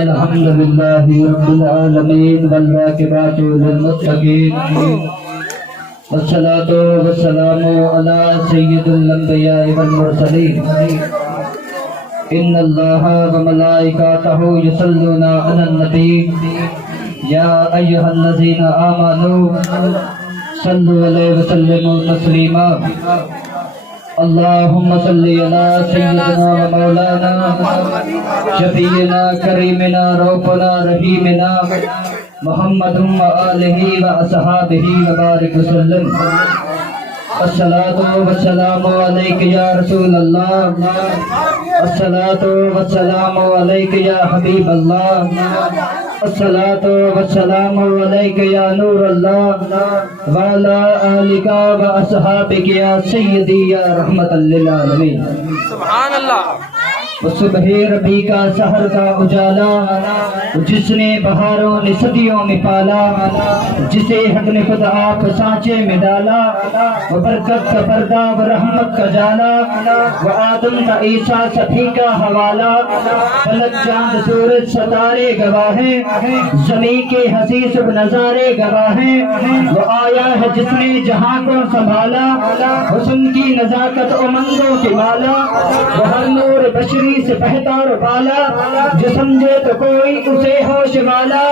الحمد لله رب العالمين والعاقبة للمتقين والصلاة والسلام على سيد الأنبياء والمرسلين إن الله وملائكته يصلون على النبي يا أيها الذين آمنوا صلوا عليه وسلموا تسليما اللهم صل على سيدنا ومولانا شفيعنا كريمنا رؤوفنا رحيمنا محمد وآله وأصحابه وبارك وسلم الصلاة والسلام عليك يا رسول الله الصلاة والسلام عليك يا حبيب الله الصلاة والسلام عليك يا نور الله وعلى آلك وأصحابك يا سيدي يا رحمة للعالمين سبحان اللہ. صبح ربی کا سحر کا اجالا جس نے بہاروں نے صدیوں میں پالا جسے حق نے خود آپ سانچے میں ڈالا وہ برکت کا پردہ وہ رحمت کا جالا وہ آدم کا عیسیٰ سبھی کا حوالہ فلک چاند سورج ستارے گواہیں زمین کے حسیس نظارے گواہیں وہ آیا ہے جس نے جہاں کو سنبھالا حسن کی نزاکت امنگوں کی مالا وہ ہر نور بشری سے بہتا اور بالا جو سمجھے تو کوئی اسے ہوش والا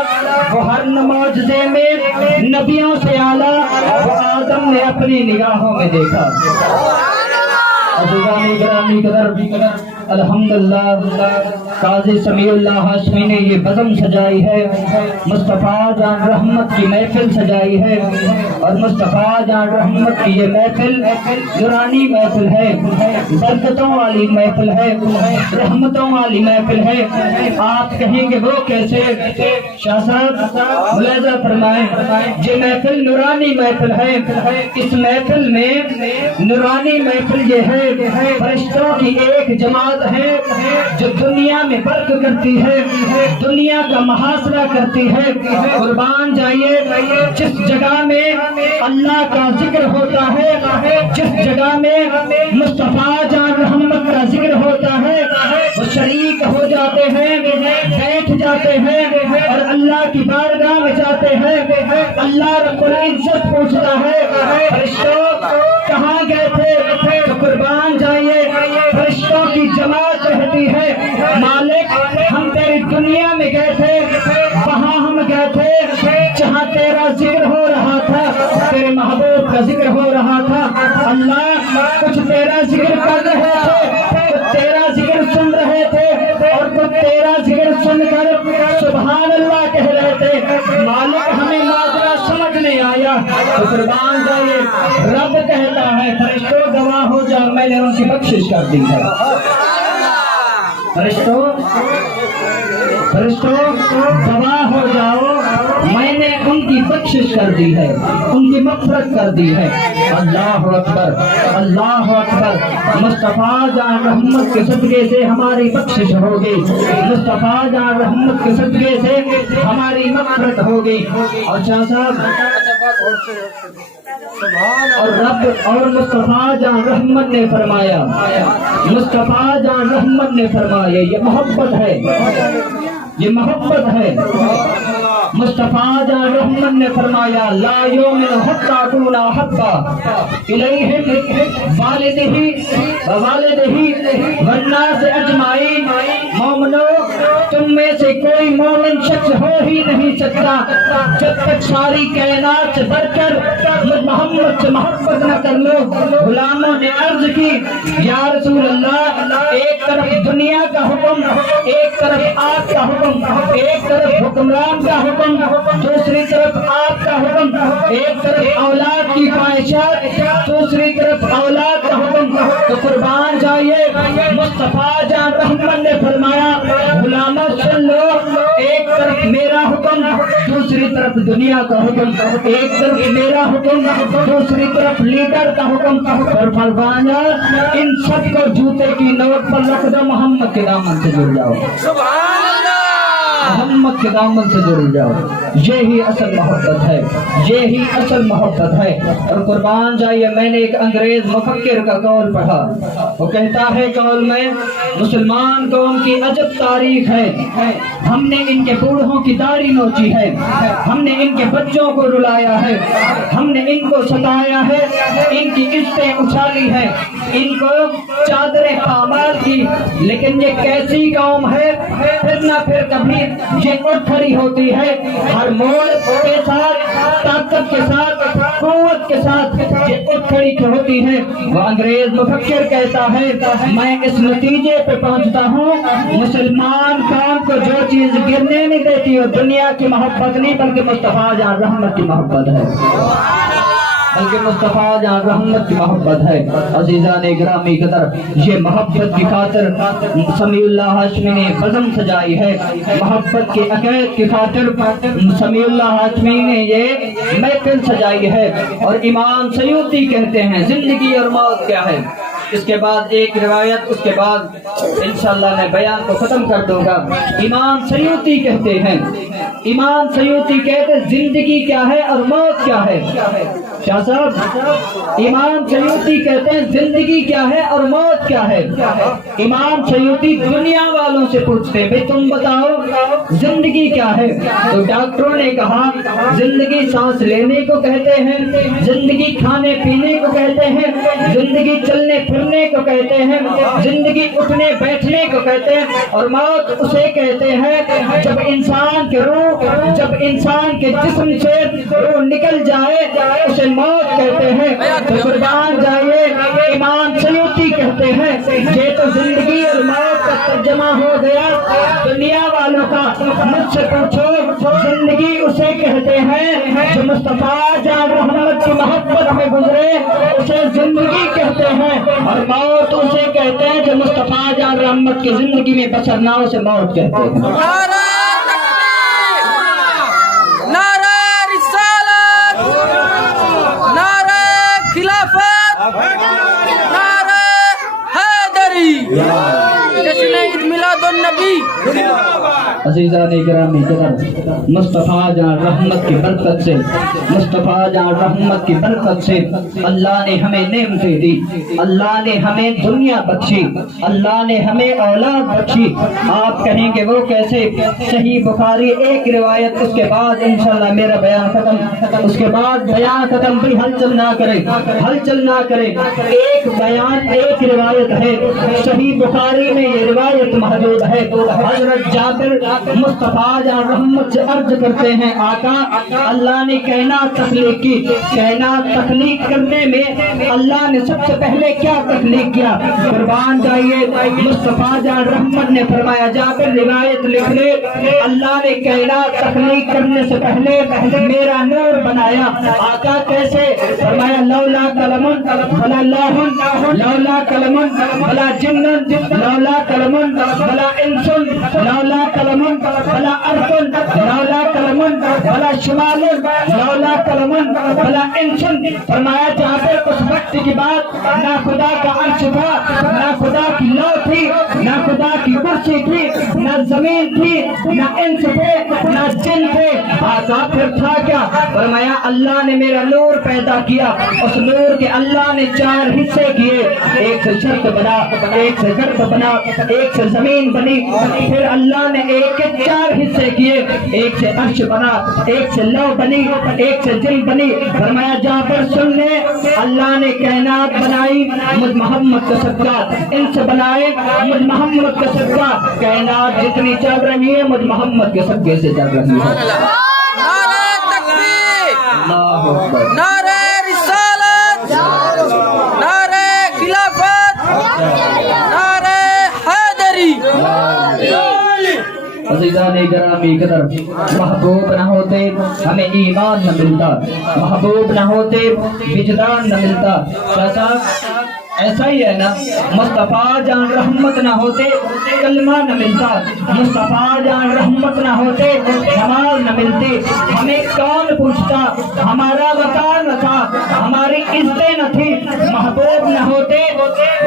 وہ ہر معجزے میں نبیوں سے اعلیٰ وہ آدم نے اپنی نگاہوں میں دیکھا. الحمدللہ قاضی سمیع اللہ ہاشمی نے یہ بزم سجائی ہے، مصطفیٰ جان رحمت کی محفل سجائی ہے اور مصطفیٰ جان رحمت کی یہ محفل نورانی محفل ہے، برکتوں والی محفل ہے، رحمتوں والی محفل ہے. آپ کہیں گے وہ کیسے؟ شاہ صاحب ملاحظہ فرمائیں، یہ محفل نورانی محفل ہے. اس محفل میں نورانی محفل یہ ہے فرشتوں کی ایک جماعت ہے جو دنیا میں برق کرتی ہے، دنیا کا محاصرہ کرتی ہے. قربان جائیے جس جگہ میں اللہ کا ذکر ہوتا ہے، جس جگہ میں مصطفیٰ جان رحمت کا ذکر ہوتا ہے وہ شریک ہو جاتے ہیں، بیٹھ جاتے ہیں اور اللہ کی بارگاہ میں جاتے ہیں. اللہ رب العزت پوچھتا ہے فرشتوں کہاں گئے تھے؟ تو قربان جائیے فرشتوں کی جماعت کہتی ہے مالک ہم تیری دنیا میں گئے تھے، وہاں ہم گئے تھے جہاں تیرا ذکر ہو رہا تھا، تیرے محبوب کا ذکر ہو رہا تھا. اللہ کچھ تیرا ذکر کر رہے تھے، کچھ تیرا ذکر سن رہے تھے اور کچھ تیرا ذکر سن کر سبحان اللہ کہہ رہے تھے. مالک ہمیں ماجرا سمجھ نہیں آیا. تو قربان جائیے رب کہتا ہے فرشتوں گواہ ہو جا میں نے ان کی بخشش کر دی ہے. فرشتوں گواہ ہو جاؤ میں نے ان کی بخشش کر دی ہے، ان کی مغفرت کر دی ہے. اللہ اکبر اللہ اکبر. مصطفیٰ جان رحمت کے صدقے سے ہماری بخشش ہوگی، مصطفیٰ جان رحمت کے صدقے سے ہماری مغفرت ہوگی. اور شاہ صاحب اور رب اور مصطفیٰ جان رحمت نے فرمایا، مصطفیٰ جان رحمت نے فرمایا یہ محبت ہے، یہ محبت ہے. مصطفیٰ جان رحمت نے فرمایا لا یؤمن حتی اکون احب الیہ والدہ والناس اجمعین. مومنو تم میں سے کوئی مومن شخص ہو ہی نہیں سکتا جب تک ساری کائنات سے بڑھ کر محمد سے محبت نہ کر لو. غلاموں نے عرض کی یا رسول اللہ ایک طرف دنیا کا حکم، ایک طرف آپ کا حکم، ایک طرف حکمران کا حکم، دوسری طرف آپ کا حکم، ایک طرف اولاد کی خواہشات، دوسری طرف اولاد کا حکم. تو قربان جائیے مصطفیٰ جان رحمت نے فرمایا غلاموں سن لو، ایک طرف میرا حکم، دوسری طرف دنیا کا حکم، ایک طرف میرا حکم، دوسری طرف لیڈر کا حکم. اور فرمایا ان سب کو جوتے کی نوٹ پر رکھ دو، محمد کے دامن سے جڑ جاؤ. سبحان اللہ. محمد کے دامن سے جڑ جاؤ. یہی اصل محبت ہے, یہی اصل محبت ہے. اور قربان جائیے, میں نے ایک انگریز مفکر کا قول پڑھا. وہ کہتا ہے قول میں, مسلمان قوم کی عجب تاریخ ہے. ہم نے ان کے بوڑھوں کی داڑھی نوچی ہے, ہم نے ان کے بچوں کو رلایا ہے, ہم نے ان کو ستایا ہے, ان کی عزتیں اچھالی ہے, ان کو چادریں پامال کی. لیکن یہ کیسی قوم ہے, پھر نہ پھر کبھی یہ اٹھ کھڑی ہوتی ہے. ہر موڑ کے ساتھ, طاقت کے ساتھ, قوت کے ساتھ یہ اٹھ کھڑی ہوتی ہے. وہ انگریز مفکر کہتا ہے, میں اس نتیجے پہ پہنچتا ہوں, مسلمان قوم کو جو چیز گرنے نہیں دیتی وہ دنیا کی محبت نہیں بلکہ مصطفیٰ جان رحمت کی محبت ہے, بلکہ مصطفیٰ جان رحمت کی محبت ہے. عزیزان گرامی قدر, یہ محبت کی خاطر سمیع اللہ ہاشمی نے بزم سجائی ہے. محبت کے عقائد کی خاطر سمیع اللہ ہاشمی نے یہ محفل سجائی ہے. اور امام سیوطی کہتے ہیں زندگی اور موت کیا ہے. اس کے بعد ایک روایت, اس کے بعد انشاءاللہ میں بیان کو ختم کر دوں گا. امام سیوطی کہتے ہیں, امام سیوطی کہتے ہیں زندگی کیا ہے اور موت کیا ہے. شاہ صاحب, امام سیوطی کہتے ہیں زندگی کیا ہے اور موت کیا ہے. امام سیوطی دنیا والوں سے پوچھتے ہیں, بھئی تم بتاؤ زندگی کیا ہے. تو ڈاکٹروں نے کہا زندگی سانس لینے کو کہتے ہیں, زندگی کھانے پینے کو کہتے ہیں, زندگی چلنے پھرنے کو کہتے ہیں, زندگی اٹھنے بیٹھنے کو کہتے ہیں, اور موت اسے کہتے ہیں جب انسان کے روح, جب انسان کے جسم سے روح نکل جائے اسے موت کہتے ہیں. تو قربان جائیے, امام سیوطی کہتے ہیں یہ تو زندگی اور موت کا ترجمہ ہو گیا دنیا والوں کا. مجھ سے پوچھو زندگی اسے کہتے ہیں جو مصطفیٰ جان رحمت کی محبت میں گزرے اسے زندگی کہتے ہیں, اور موت اسے کہتے ہیں جو مصطفیٰ جان رحمت کی زندگی میں بسر نہ ہو اسے موت کہتے ہیں. عزیزان گرامی قدر, مصطفیٰ جان رحمت کی برکت سے, مصطفیٰ جان رحمت کی برکت سے اللہ نے ہمیں نعمتیں دی, اللہ نے ہمیں دنیا بخشی, اللہ نے ہمیں اولاد بخشی. آپ کہیں گے وہ کیسے؟ صحیح بخاری ایک روایت, اس کے بعد انشاءاللہ میرا بیان ختم, اس کے بعد بیان ختم. بھی ہلچل نہ کرے, ہلچل نہ کرے. ایک بیان, ایک روایت ہے صحیح بخاری میں, یہ روایت محدود ہے. حضرت جابر مصطفیٰ جان رحمت سے عرض کرتے ہیں, آقا اللہ نے کائنات تخلیق کی, کائنات تخلیق کرنے میں اللہ نے سب سے پہلے کیا تخلیق کیا؟ قربان جائیے, مصطفیٰ جان رحمت نے فرمایا, جابر روایت لکھ لے, اللہ نے کائنات تخلیق کرنے سے پہلے میرا نور بنایا. آقا کیسے؟ فرمایا لولا کلمن بلا لاہن, لولا کلمن بلا جنن, لولا کلمن بلا انسن, لولا کلمن بلا ارضن, لولا کلمن بلا شمال, لولا کلمن بلا انسن. فرمایا جابر اس وقت کی بات, نہ خدا کا عرش تھا, نہ خدا کی لو تھی, نہ خدا کی کرسی تھی, نہ زمین تھی, نہ انس تھے, نہ جن تھے. پھر تھا کیا؟ فرمایا اللہ نے میرا نور پیدا کیا, اس نور کے اللہ نے 4 حصے کیے, ایک سے شرط بنا, ایک سے گرد بنا, ایک سے زمین بنی. پھر اللہ نے ایک کے 4 حصے کیے, ایک سے عرش بنا, ایک سے لو بنی, ایک سے جن بنی. فرمایا جعفر سن لے, اللہ نے کائنات بنائی مجھ محمد کا صدقہ, ان سے بنائے مجھ محمد کا صدقہ. کائنات جتنی چل رہی ہے مجھ محمد کے صدقے سے چل رہی ہے. نعرہ رسالت, نعرہ خلافت, نعرہ حیدری. عزیزان گرامی قدر, محبوب نہ ہوتے ہمیں ایمان نہ ملتا, محبوب نہ ہوتے وجدان نہ ملتا. ایسا ہی ہے نا, مصطفیٰ جان رحمت نہ ہوتے کلمہ نہ ملتا, مصطفیٰ جان رحمت نہ ہوتے نماز نہ ملتی. ہمیں کون پوچھتا, ہمارا وطن نہ تھا, ہماری عزتیں نہ تھی. محبوب نہ ہوتے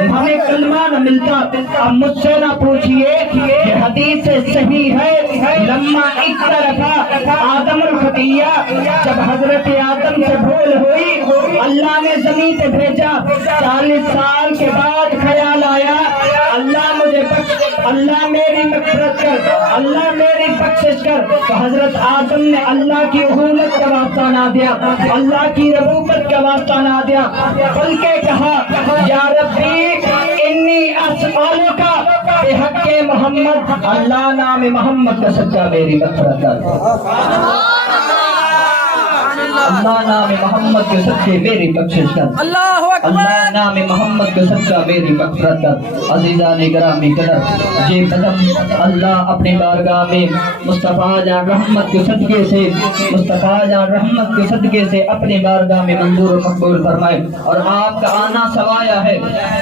ہمیں کلمہ نہ ملتا. اب مجھ سے نہ پوچھئے کہ حدیث صحیح ہے لما اقترفا آدم الخطیہ، جب حضرت آدم سے بھول ہوئی اللہ نے زمین پہ بھیجا، 40 سال کے بعد خیال آیا اللہ مجھے اللہ میری مغفرت کر، اللہ میری بخشش کر، تو حضرت آدم نے اللہ کی اہولت کا واسطہ نہ دیا، اللہ کی ربوبت کا واسطہ نہ دیا، بلکہ کہا یا ربی انی اسألک بحق محمد، اللہ نام محمد کا صدقہ میری مغفرت کر، اللہ نام محمد کے صدقے میری بخشش کر، اللہ اکبر، اللہ نام محمد کے صدقہ میری مغفرت کر۔ عزیزان گرامی قدر، یہ قدم اللہ اپنی بارگاہ میں مصطفیٰ جان رحمت کے صدقے سے، مصطفیٰ جان رحمت کے صدقے سے اپنی بارگاہ میں منظور و مقبول فرمائے۔ اور آپ کا آنا سوایا ہے،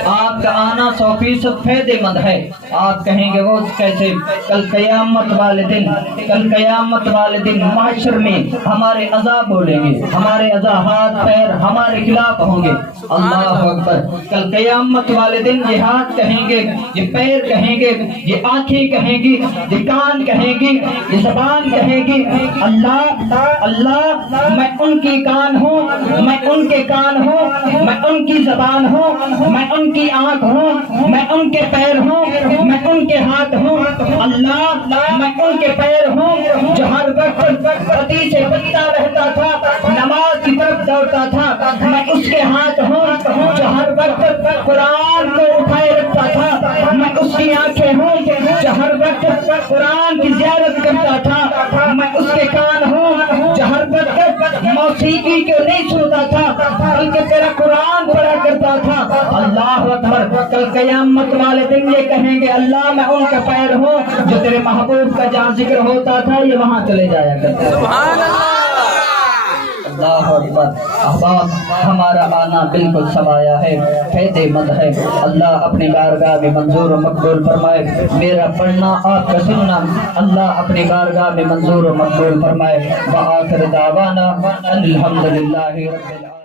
آپ کا آنا 100% فائدے مند ہے۔ آپ کہیں گے وہ کیسے؟ کل قیامت والے دن، کل قیامت والے دن محشر میں ہمارے عذاب بولیں گے، ہمارے اعضاء ہاتھ پیر ہمارے خلاف ہوں گے۔ اللہ اکبر، کل قیامت والے دن یہ ہاتھ کہیں گے، یہ پیر کہیں گے، یہ آنکھیں کہیں گی، یہ کان کہیں گی، یہ زبان کہیں گی اللہ اللہ میں ان کی کان ہوں، میں ان کے کان ہوں، میں ان کی زبان ہوں، میں ان کی آنکھ ہوں، میں ان کے پیر ہوں، میں ان کے ہاتھ ہوں، اللہ میں ان کے پیر ہوں جو ہر وقت پتی سے بچتا رہتا تھا، نماز کی طرف دوڑتا تھا، میں اس کے ہاتھ ہوں جو ہر وقت قرآن کو اٹھائے رکھتا تھا، میں اس کی آنکھیں ہوں جو ہر وقت قرآن کی زیارت کرتا تھا، میں اس کے کان ہوں جو ہر وقت موسیقی کو نہیں سنتا تھا بلکہ تیرا قرآن پڑھا کرتا تھا۔ اللہ اکبر، کل قیامت والے دن یہ کہیں گے اللہ میں ان کا پیر ہوں جو تیرے محبوب کا جہاں ذکر ہوتا تھا یہ وہاں چلے جایا کرتا تھا۔ اللہ اکبر، احباب ہمارا آنا بالکل سوایا ہے، فائدے مند ہے۔ اللہ اپنی بارگاہ میں منظور و مقبول فرمائے، میرا پڑھنا آپ کا سننا اللہ اپنی بارگاہ میں منظور و مقبول فرمائے۔ وآخر دعوانا ان الحمدللہ رب العالمین۔